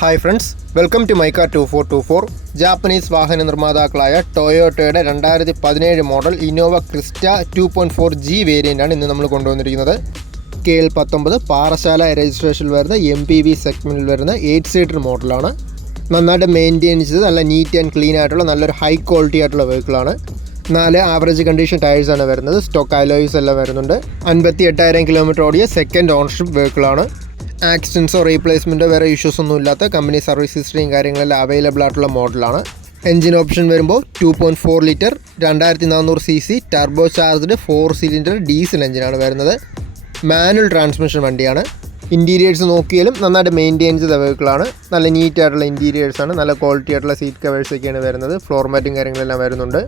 Hi friends, welcome to മൈക്ക 2424. Japanese വാഹന നിർമ്മാതാക്കളായ ടൊയോട്ടയുടെ 2017 മോഡൽ ഇന്നോവ ക്രിസ്റ്റ 2.4G വേരിയൻ്റാണ് ഇന്ന് നമ്മൾ കൊണ്ടുവന്നിരിക്കുന്നത്. KL19 പാറശാല രജിസ്ട്രേഷനിൽ വരുന്ന MPV സെഗ്മെൻറ്റിൽ വരുന്ന 8 സീറ്റർ മോഡലാണ്. നന്നായിട്ട് മെയിൻറ്റെയിൻ ചെയ്ത് നല്ല നീറ്റ് ആൻഡ് ക്ലീൻ ആയിട്ടുള്ള നല്ലൊരു ഹൈ ക്വാളിറ്റി ആയിട്ടുള്ള വെഹിക്കിളാണ്. 4 ആവറേജ് കണ്ടീഷൻ ടയേഴ്സാണ് വരുന്നത്. സ്റ്റോക്ക് അലോയ്സ് എല്ലാം വരുന്നുണ്ട്. 58,000 കിലോമീറ്റർ ഓടിയ സെക്കൻഡ് ഓണർഷിപ്പ് വെഹിക്കിളാണ്. ആക്സിഡൻസോ റീപ്ലേസ്മെൻറ്റോ വേറെ ഇഷ്യൂസ് ഒന്നും ഇല്ലാത്ത കമ്പനി സർവീസ് ഹിസ്റ്ററിയും കാര്യങ്ങളെല്ലാം അവൈലബിൾ ആയിട്ടുള്ള മോഡലാണ്. എൻജിൻ ഓപ്ഷൻ വരുമ്പോൾ 2.4 litre 2400cc turbo charged 4 cylinder diesel എഞ്ചിനാണ് വരുന്നത്. മാനുവൽ ട്രാൻസ്മിഷൻ വണ്ടിയാണ്. ഇൻറ്റീരിയേഴ്സ് നോക്കിയാലും നന്നായിട്ട് മെയിൻറ്റെയിൻ ചെയ്ത വെഹിക്കിളാണ്. നല്ല നീറ്റ് ആയിട്ടുള്ള ഇൻറ്റീരിയേഴ്സാണ്. നല്ല ക്വാളിറ്റി ആയിട്ടുള്ള സീറ്റ് കവേഴ്സൊക്കെയാണ് വരുന്നത്. ഫ്ലോർ മാറ്റും കാര്യങ്ങളെല്ലാം വരുന്നുണ്ട്.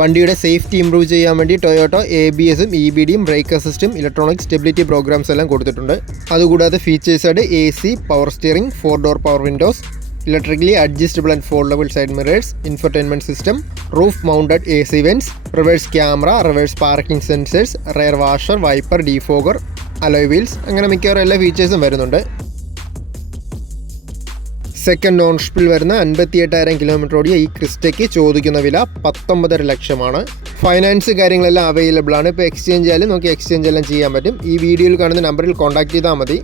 വണ്ടിയുടെ സേഫ്റ്റി ഇംപ്രൂവ് ചെയ്യാൻ വേണ്ടി ടൊയോട്ടോ ABSും EBDയും ബ്രേക്ക് അസിസ്റ്റും ഇലക്ട്രോണിക് സ്റ്റെബിലിറ്റി പ്രോഗ്രാംസ് എല്ലാം കൊടുത്തിട്ടുണ്ട്. അതുകൂടാതെ ഫീച്ചേഴ്സായിട്ട് AC, power steering, 4 door power windows, electrically adjustable and foldable side mirrors, infotainment system, roof mounted AC vents, reverse camera, reverse parking sensors, rear washer, wiper, defogger, alloy wheels, അങ്ങനെ മിക്കവാറും എല്ലാ ഫീച്ചേഴ്സും വരുന്നുണ്ട്. Second ഓണർഷിപ്പിൽ വരുന്ന 58,000 കിലോമീറ്റർ ഓടിയ ഈ ക്രിസ്റ്റയ്ക്ക് ചോദിക്കുന്ന വില 19.5 ലക്ഷമാണ്. ഫൈനാൻസ് കാര്യങ്ങളെല്ലാം അവൈലബിൾ ആണ്. ഇപ്പോൾ എക്സ്ചേഞ്ച് ആയാലും നമുക്ക് എക്സ്ചേഞ്ച് എല്ലാം ചെയ്യാൻ പറ്റും. ഈ വീഡിയോയിൽ കാണുന്ന നമ്പറിൽ കോൺടാക്ട് ചെയ്താൽ മതി.